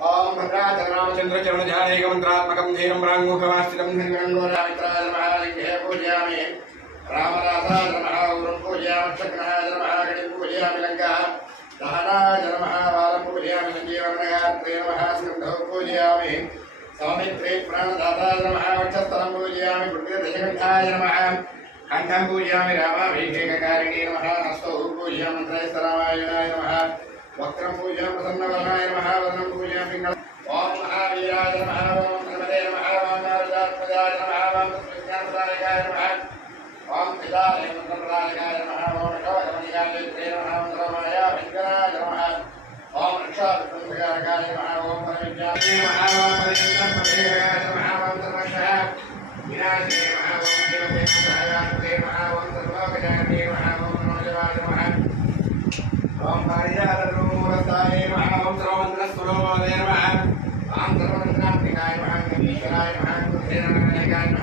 ओम भद्राचरणरामचंद्र चरण ध्यानेक मंत्रात्मकं धीरं ब्राह्मोखवास्तितं धन्वन्गोरामित्राय नमः लिंगे पूजयामि रामदासाय नमः उरं पूजयामि चक्रहाय नमः गणिं पूजयामि लङ्का दहनाय नमः वालं पूजयामि सञ्जीवनगात्रे नमः स्कन्धौ पूजयामि सौमित्रे प्राणदाताय नमः वक्षस्थलं पूजयामि पृथ्वीदशकण्ठाय नमः कण्ठं पूजयामि रामाभिषेककारिणे नमः हस्तौ पूजयामि त्रयस्तरामायणाय नमः वक्त्रं पूजयामि प्रसन्नवदनाय नमः वदनं पूजयामि ओम महावीराय नमः ओम नमते नमः ओम नारदात्मजाय नमः ओम विज्ञानप्रदायकाय नमः ओम पिताय मंत्रप्रदायकाय नमः ओम शोकमणिकाय नमः ओम धर्माय भिङ्गराय नमः ओम रक्षाभिसंहारकाय नमः ओम परविज्ञानाय नमः ओम परिज्ञानप्रदेहाय नमः ओम सर्वशः विनाशाय नमः ओम जीवते नमः ओम सर्वोपजाते नमः ओम नमोजवाय नमः ओम पारिजातरूपस्थाय नमः ओम सर्वमन्त्रस्वरूपाय नमः ओम सर्वमन्त्रात्मिकाय नमः ईश्वराय नमः बुद्धेनाय नमः